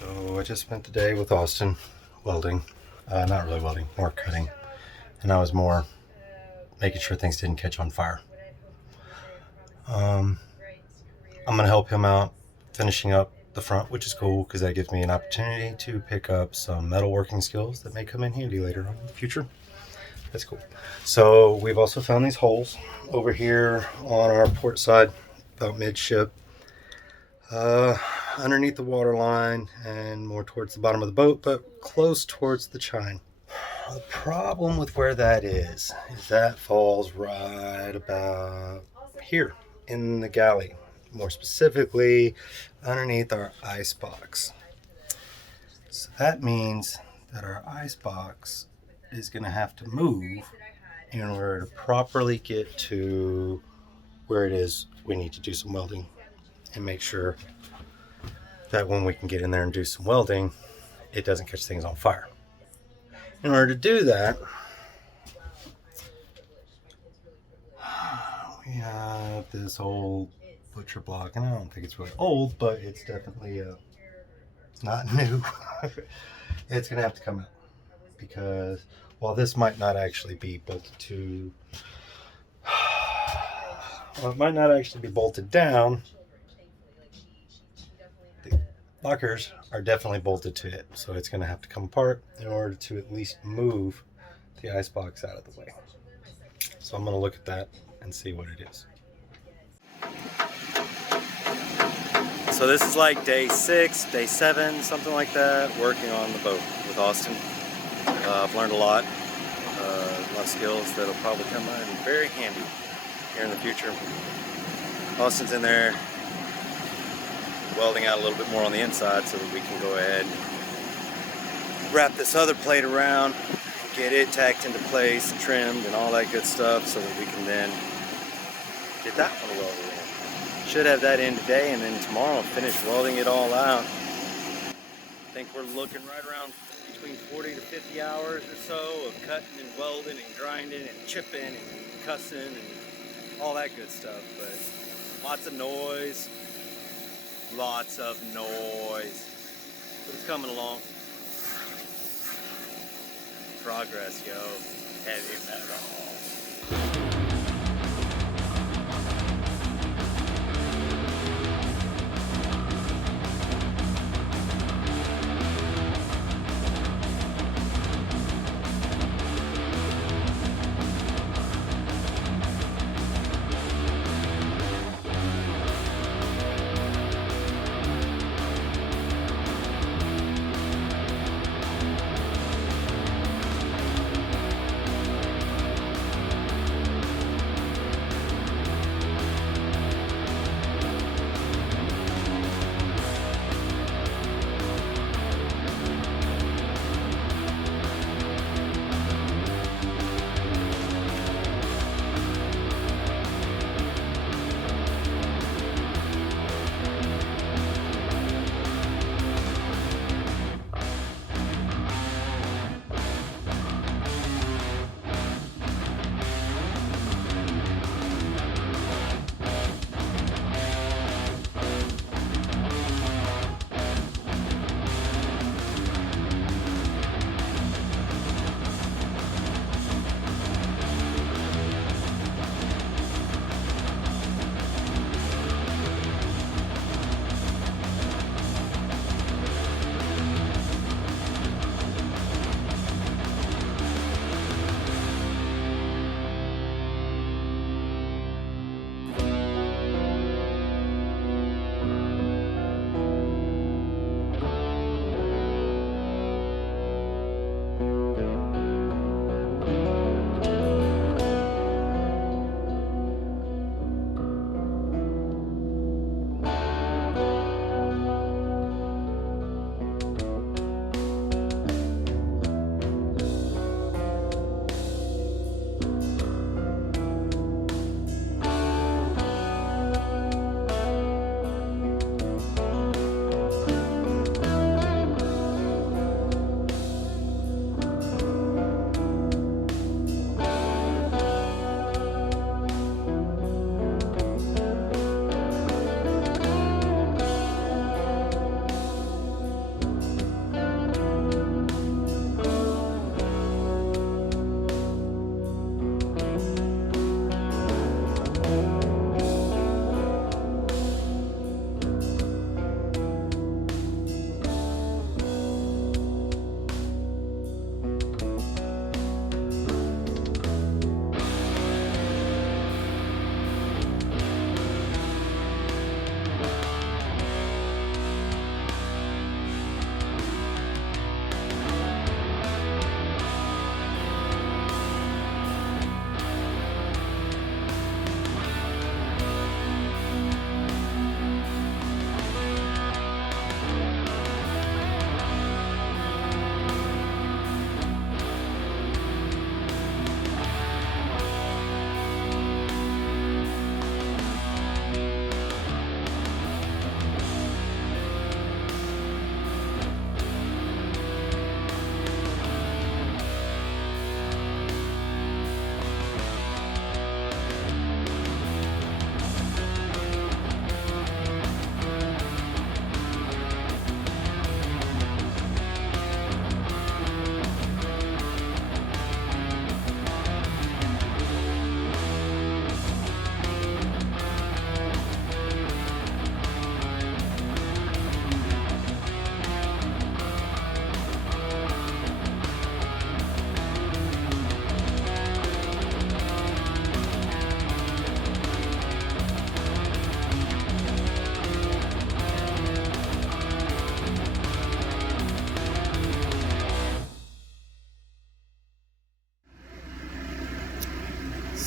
So I just spent the day with Austin welding. Not really welding, more cutting. And I was more making sure things didn't catch on fire. I'm going to help him out finishing up the front, which is cool because that gives me an opportunity to pick up some metalworking skills that may come in handy later on in the future. That's cool. So we've also found these holes over here on our port side, about midship, underneath the waterline and more towards the bottom of the boat, but close towards the chine. The problem with where that is that falls right about here in the galley, more specifically underneath our ice box. So that means that our ice box is going to have to move in order to properly get to where it is we need to do some welding and make sure that when we can get in there and do some welding, it doesn't catch things on fire. In order to do that, we have this old butcher block, and I don't think it's really old, but it's definitely not new. It's gonna have to come out because while this might not actually be bolted to, well, it might not actually be bolted down, the lockers are definitely bolted to it, so it's going to have to come apart in order to at least move the ice box out of the way. So I'm going to look at that and see what it is. So this is like day 6, day 7, something like that, working on the boat with Austin. I've learned a lot of skills that'll probably come in very handy here in the future. Austin's in there welding out a little bit more on the inside so that we can go ahead and wrap this other plate around, get it tacked into place, trimmed, and all that good stuff so that we can then get that one welded in. Should have that in today, and then tomorrow finish welding it all out. I think we're looking right around between 40 to 50 hours or so of cutting and welding and grinding and chipping and cussing and all that good stuff. But lots of noise. Lots of noise. But it's coming along. Progress, yo. Heavy metal.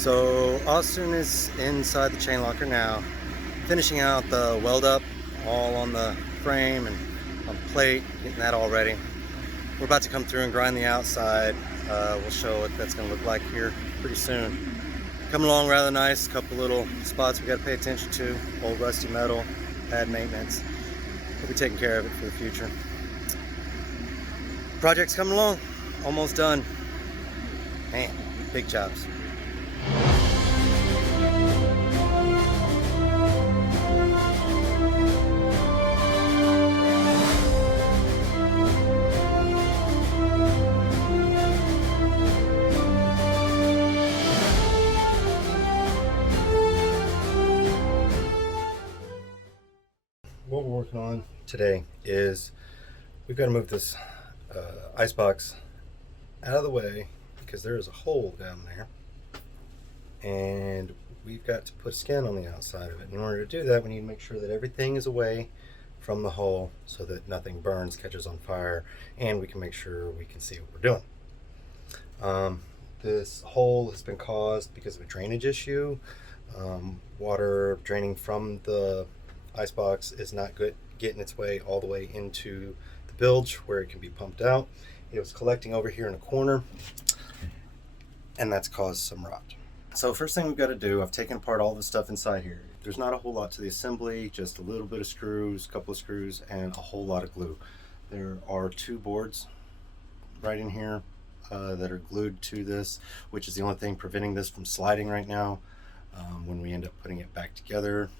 So Austin is inside the chain locker now, finishing out the weld up all on the frame and on the plate, getting that all ready. We're about to come through and grind the outside. We'll show what that's going to look like here pretty soon. Coming along rather nice. A couple little spots we got to pay attention to. Old rusty metal, pad maintenance. We'll be taking care of it for the future. Project's coming along, almost done. Man, big jobs. What we're working on today is we've got to move this ice box out of the way because there is a hole down there, and we've got to put skin on the outside of it. In order to do that, we need to make sure that everything is away from the hole so that nothing burns, catches on fire, and we can make sure we can see what we're doing. This hole has been caused because of a drainage issue. Water draining from the icebox is not good, getting its way all the way into the bilge where it can be pumped out. It was collecting over here in a corner, and that's caused some rot. So first thing we've got to do, I've taken apart all the stuff inside here. There's not a whole lot to the assembly, just a little bit of screws, a couple of screws, and a whole lot of glue. There are 2 boards right in here that are glued to this, which is the only thing preventing this from sliding right now. When we end up putting it back together,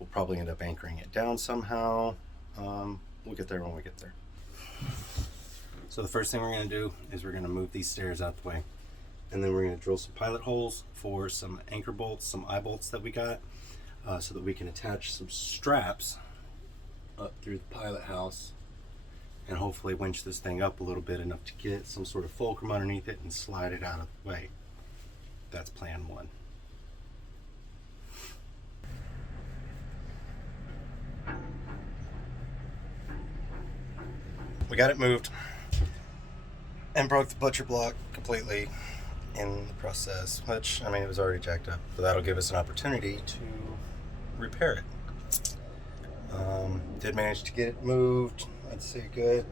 we'll probably end up anchoring it down somehow. We'll get there when we get there. So the first thing we're going to do is we're going to move these stairs out the way, and then we're going to drill some pilot holes for some anchor bolts, some eye bolts that we got, so that we can attach some straps up through the pilot house and hopefully winch this thing up a little bit enough to get some sort of fulcrum underneath it and slide it out of the way. That's plan 1. We got it moved and broke the butcher block completely in the process, which, I mean, it was already jacked up, but that'll give us an opportunity to repair it. Did manage to get it moved, I'd say good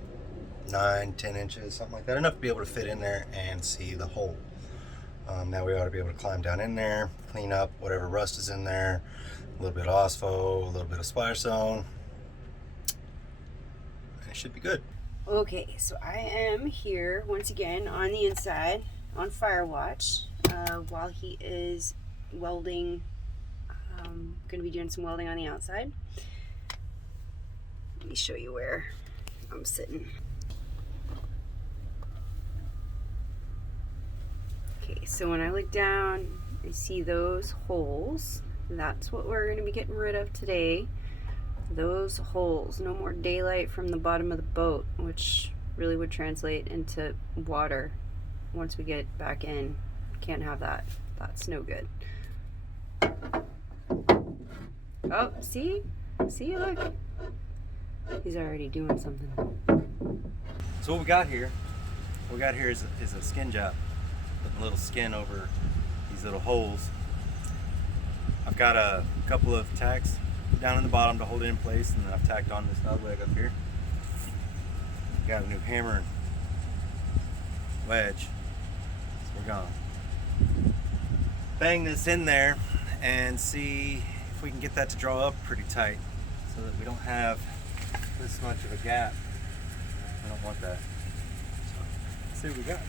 9-10 inches, something like that, enough to be able to fit in there and see the hole. Now we ought to be able to climb down in there, clean up whatever rust is in there, a little bit of Ospo, a little bit of Splash Zone, and it should be good. Okay, so I am here once again on the inside on fire watch while he is welding. Going to be doing some welding on the outside. Let me show you where I'm sitting. Okay, so when I look down, I see those holes. That's what we're going to be getting rid of today. Those holes. No more daylight from the bottom of the boat, which really would translate into water once we get back in. Can't have that. That's no good. Oh, see? See, look. He's already doing something. So what we got here is a skin job. Putting a little skin over these little holes. I've got a couple of tacks down in the bottom to hold it in place, and then I've tacked on this nut leg up here. Got a new hammer and wedge. So we're gonna bang this in there and see if we can get that to draw up pretty tight so that we don't have this much of a gap. I don't want that. So let's see what we got.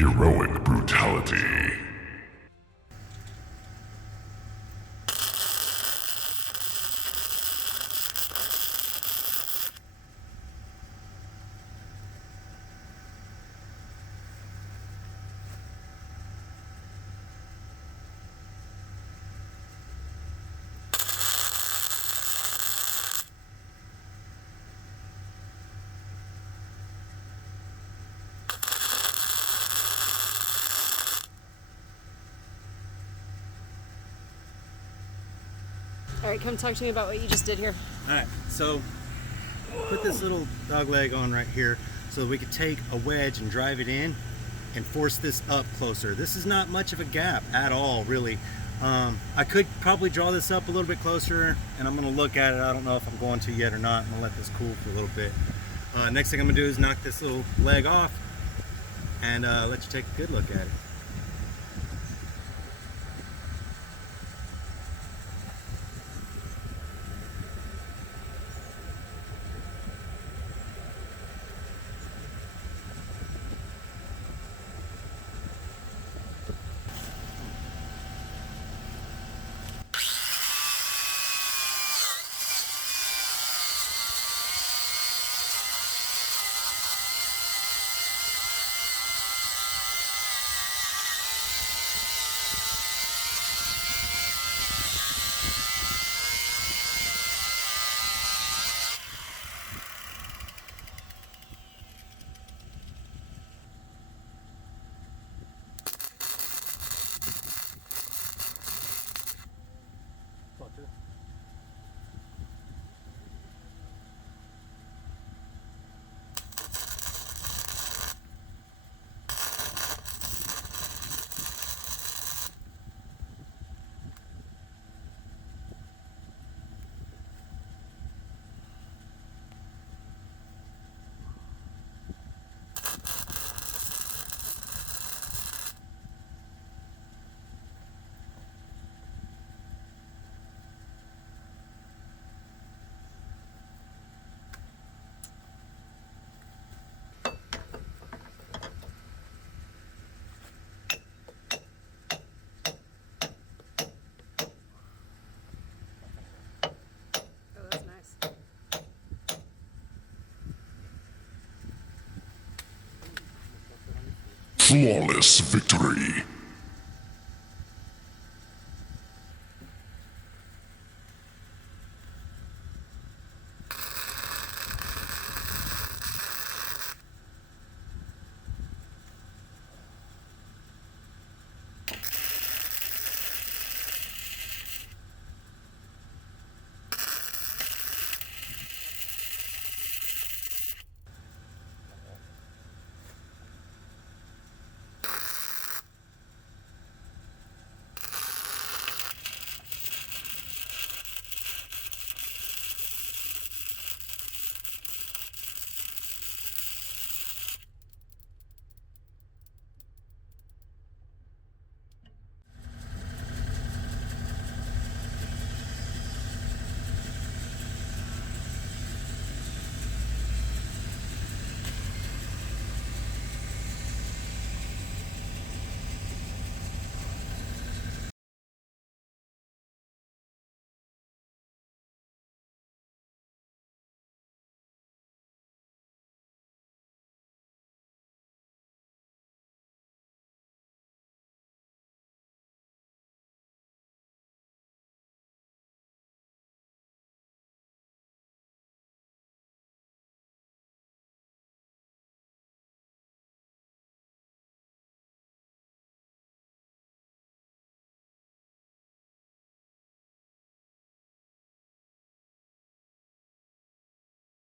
Heroic brutality. All right, come talk to me about what you just did here. All right, so put this little dog leg on right here so we could take a wedge and drive it in and force this up closer. This is not much of a gap at all, really. I could probably draw this up a little bit closer, and I'm gonna look at it. I don't know if I'm going to yet or not. I'm gonna let this cool for a little bit. Next thing I'm gonna do is knock this little leg off and let you take a good look at it. Oh, that's nice. Flawless victory.